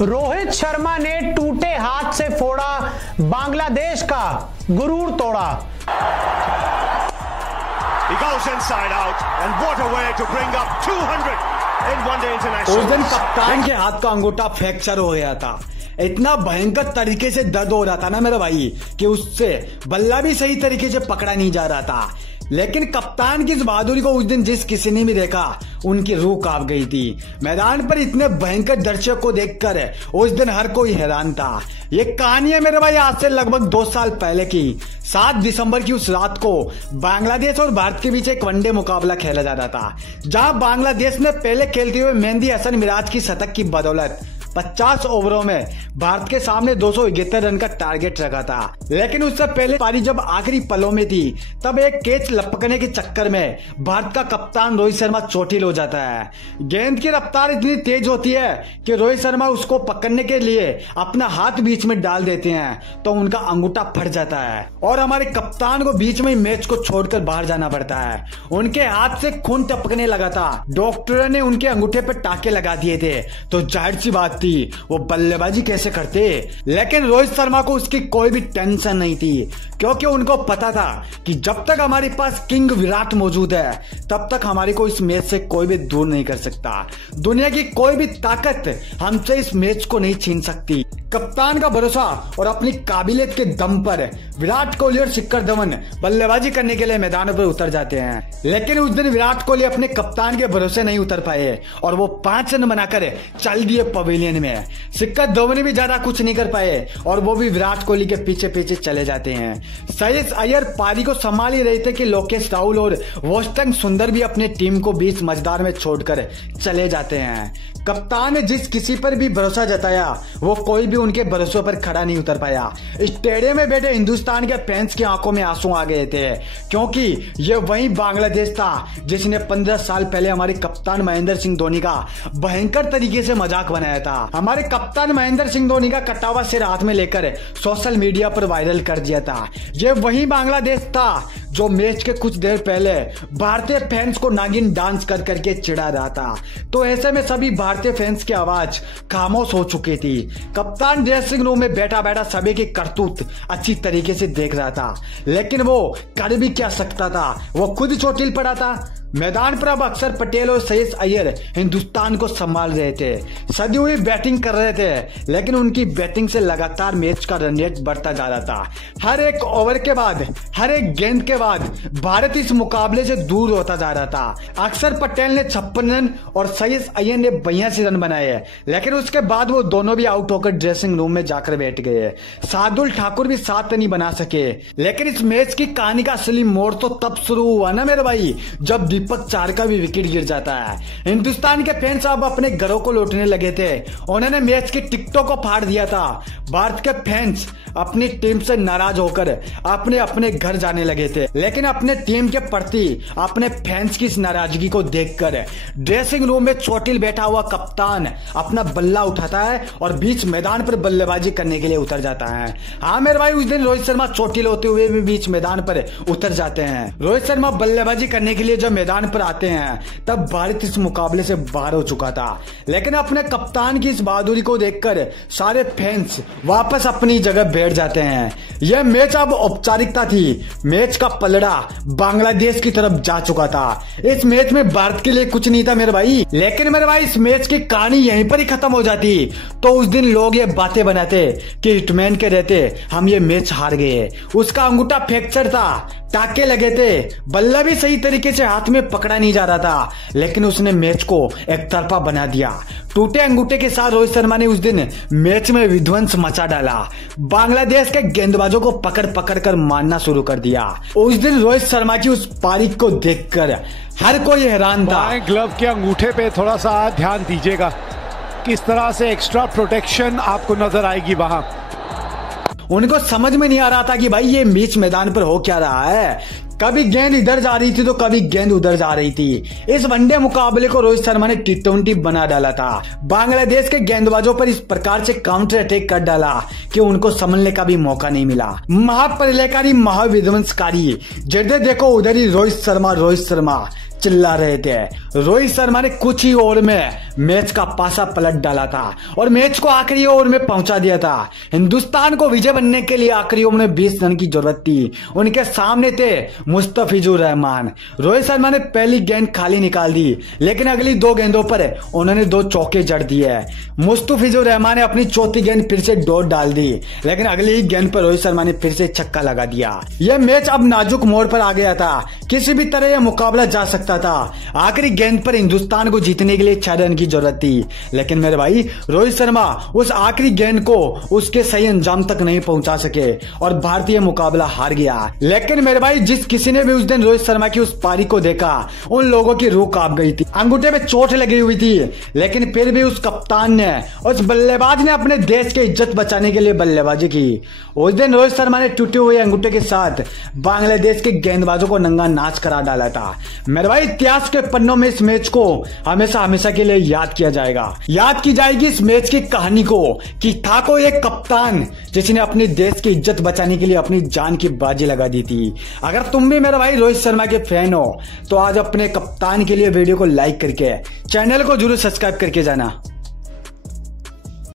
रोहित शर्मा ने टूटे हाथ से फोड़ा बांग्लादेश का गुरूर तोड़ा। He goes inside out and what a way to bring up 200 in one day international। उस दिन कप्तान के हाथ का अंगूठा फ्रैक्चर हो गया था। इतना भयंकर तरीके से दर्द हो रहा था ना मेरा भाई कि उससे बल्ला भी सही तरीके से पकड़ा नहीं जा रहा था। लेकिन कप्तान की इस बहादुरी को उस दिन जिस किसी ने भी देखा उनकी रूह कांप गई थी। मैदान पर इतने भयंकर दर्शक को देखकर उस दिन हर कोई हैरान था। ये कहानी है मेरे भाई आज से लगभग 2 साल पहले की। 7 दिसंबर की उस रात को बांग्लादेश और भारत के बीच एक वनडे मुकाबला खेला जा रहा था, जहां बांग्लादेश ने पहले खेलते हुए मेहंदी हसन मिराज की शतक की बदौलत 50 ओवरों में भारत के सामने 271 रन का टारगेट रखा था। लेकिन उससे पहले पारी जब आखिरी पलों में थी तब एक कैच लपकने के चक्कर में भारत का कप्तान रोहित शर्मा चोटिल हो जाता है। गेंद की रफ्तार इतनी तेज होती है कि रोहित शर्मा उसको पकड़ने के लिए अपना हाथ बीच में डाल देते हैं तो उनका अंगूठा फट जाता है और हमारे कप्तान को बीच में मैच को छोड़कर बाहर जाना पड़ता है। उनके हाथ से खून टपकने लगा था। डॉक्टरों ने उनके अंगूठे पर टाके लगा दिए थे तो जाहिर सी बात वो बल्लेबाजी कैसे करते। लेकिन रोहित शर्मा को उसकी कोई भी टेंशन नहीं थी क्योंकि उनको पता था कि जब तक हमारे पास किंग विराट मौजूद है तब तक हमारे को इस मैच से कोई भी दूर नहीं कर सकता। दुनिया की कोई भी ताकत हमसे इस मैच को नहीं छीन सकती। कप्तान का भरोसा और अपनी काबिलियत के दम पर विराट कोहली और शिखर धवन बल्लेबाजी करने के लिए मैदान पर उतर जाते हैं। लेकिन उस दिन विराट कोहली अपने कप्तान के भरोसे नहीं उतर पाए और वो 5 रन बनाकर चल दिए पवेलियन में। शिखर धवन भी ज्यादा कुछ नहीं कर पाए और वो भी विराट कोहली के पीछे पीछे चले जाते हैं। श्रेयस अय्यर पारी को संभाल ही रहे थे कि लोकेश राहुल और वॉशिंगटन सुंदर भी अपने टीम को 20 मझदार में छोड़कर चले जाते हैं। कप्तान ने जिस किसी पर भी भरोसा जताया वो कोई भी उनके भरोसे पर खड़ा नहीं उतर पाया। स्टेडियम में बैठे हिंदुस्तान के फैंस की आंखों में आंसू आ गए थे क्योंकि ये वही बांग्लादेश था जिसने 15 साल पहले हमारे कप्तान महेंद्र सिंह धोनी का भयंकर तरीके से मजाक बनाया था। हमारे कप्तान महेंद्र सिंह धोनी का कटा हुआ सिर हाथ में लेकर सोशल मीडिया पर वायरल कर दिया था। ये वही बांग्लादेश था जो मैच के कुछ देर पहले भारतीय फैंस को नागिन डांस कर करके चिढ़ा रहा था। तो ऐसे में सभी भारतीय फैंस की आवाज खामोश हो चुकी थी। कप्तान ड्रेसिंग रूम में बैठा बैठा सभी की करतूत अच्छी तरीके से देख रहा था, लेकिन वो कर भी क्या सकता था, वो खुद चोटिल पड़ा था। मैदान पर अब अक्षर पटेल और श्रेयस अय्यर हिंदुस्तान को संभाल रहे थे। सदी हुई बैटिंग कर रहे थे लेकिन उनकी बैटिंग से लगातार मैच का रन रेट बढ़ता जा रहा था। हर एक ओवर के बाद, हर एक गेंद के बाद भारत इस मुकाबले से दूर होता जा रहा था। अक्षर पटेल ने 56 रन और श्रेयस अय्यर ने 82 रन बनाए, लेकिन उसके बाद वो दोनों भी आउट होकर ड्रेसिंग रूम में जाकर बैठ गए। शार्दुल ठाकुर भी 7 रन बना सके। लेकिन इस मैच की कहानी का असली मोड़ तो तब शुरू हुआ ना मेरे भाई जब दीपक चार का भी विकेट गिर जाता है। हिंदुस्तान के फैंस अब अपने घरों को लौटने लगे थे। उन्होंने मैच की टिकटों को फाड़ दिया था। भारत के फैंस अपनी टीम से नाराज होकर अपने अपने घर जाने लगे थे, लेकिन अपने टीम के प्रति अपने फैंस की इस नाराजगी को देखकर ड्रेसिंग रूम में चोटिल बैठा हुआ कप्तान अपना बल्ला उठाता है और बीच मैदान पर बल्लेबाजी करने के लिए उतर जाता है। हाँ मेरे भाई, उस दिन रोहित शर्मा चोटिल होते हुए भी बीच मैदान पर उतर जाते हैं। रोहित शर्मा बल्लेबाजी करने के लिए जब मैदान पर आते हैं तब भारत इस मुकाबले से बाहर हो चुका था, लेकिन अपने कप्तान की इस बहादुरी को देखकर सारे फैंस वापस अपनी जगह बैठ जाते हैं। यह मैच अब औपचारिकता थी। मैच का पलड़ा बांग्लादेश की तरफ जा चुका था। इस मैच में भारत के लिए कुछ नहीं था मेरे भाई, लेकिन मेरे भाई इस मैच की कहानी यहीं पर ही खत्म हो जाती तो उस दिन लोग ये बातें बनाते कि हिटमैन के रहते हम ये मैच हार गए। उसका अंगूठा फ्रैक्चर था, टाके लगे थे, बल्ला भी सही तरीके से हाथ में पकड़ा नहीं जा रहा था, लेकिन उसने मैच को एक तरफा बना दिया। टूटे अंगूठे के साथ रोहित शर्मा ने उस दिन मैच में विध्वंस मचा डाला। बांग्लादेश के गेंदबाजों को पकड़ पकड़ कर मारना शुरू कर दिया। उस दिन रोहित शर्मा की उस पारी को देखकर हर कोई हैरान था। ग्लव के अंगूठे पे थोड़ा सा ध्यान दीजिएगा, किस तरह से एक्स्ट्रा प्रोटेक्शन आपको नजर आएगी वहां। उनको समझ में नहीं आ रहा था कि भाई ये बीच मैदान पर हो क्या रहा है। कभी गेंद इधर जा रही थी तो कभी गेंद उधर जा रही थी। इस वनडे मुकाबले को रोहित शर्मा ने T20 बना डाला था। बांग्लादेश के गेंदबाजों पर इस प्रकार से काउंटर अटैक कर डाला कि उनको संभलने का भी मौका नहीं मिला। महाप्रलयकारी, महाविध्वंसकारी, जिधर देखो उधर ही रोहित शर्मा। चिल्ला रहे थे। रोहित शर्मा ने कुछ ही ओवर में मैच का पासा पलट डाला था और मैच को आखिरी ओवर में पहुंचा दिया था। हिंदुस्तान को विजय बनने के लिए आखिरी ओवर में 20 रन की जरूरत थी। उनके सामने थे मुस्तफिजुर रहमान। रोहित शर्मा ने पहली गेंद खाली निकाल दी, लेकिन अगली 2 गेंदों पर उन्होंने 2 चौके जड़ दिए। मुस्तफिजुर रहमान ने अपनी चौथी गेंद फिर से डॉट डाल दी, लेकिन अगली गेंद पर रोहित शर्मा ने फिर से छक्का लगा दिया। यह मैच अब नाजुक मोड़ पर आ गया था। किसी भी तरह यह मुकाबला जा सकता था। आखिरी गेंद पर हिंदुस्तान को जीतने के लिए 6 रन की जरूरत थी, लेकिन मेरे भाई रोहित शर्मा उस आखिरी गेंद को उसके सही अंजाम तक नहीं पहुंचा सके और भारतीय मुकाबला हार गया। लेकिन मेरे भाई जिस किसी ने भी उस दिन रोहित शर्मा की उस पारी को देखा, उन लोगों की रूह कांप गई थी। अंगूठे पे चोट लगी हुई थी, लेकिन फिर भी उस कप्तान ने, उस बल्लेबाज ने अपने देश की इज्जत बचाने के लिए बल्लेबाजी की। उस दिन रोहित शर्मा ने टूटे हुए अंगूठे के साथ बांग्लादेश के गेंदबाजों को नंगा नाच करा डाला था। मेरे भाई इतिहास के पन्नों में इस मैच को हमेशा हमेशा के लिए याद किया जाएगा। याद की जाएगी इस मैच की कहानी को कि था को एक कप्तान जिसने अपने देश की इज्जत बचाने के लिए अपनी जान की बाजी लगा दी थी। अगर तुम भी मेरे भाई रोहित शर्मा के फैन हो तो आज अपने कप्तान के लिए वीडियो को लाइक करके चैनल को जरूर सब्सक्राइब करके जाना।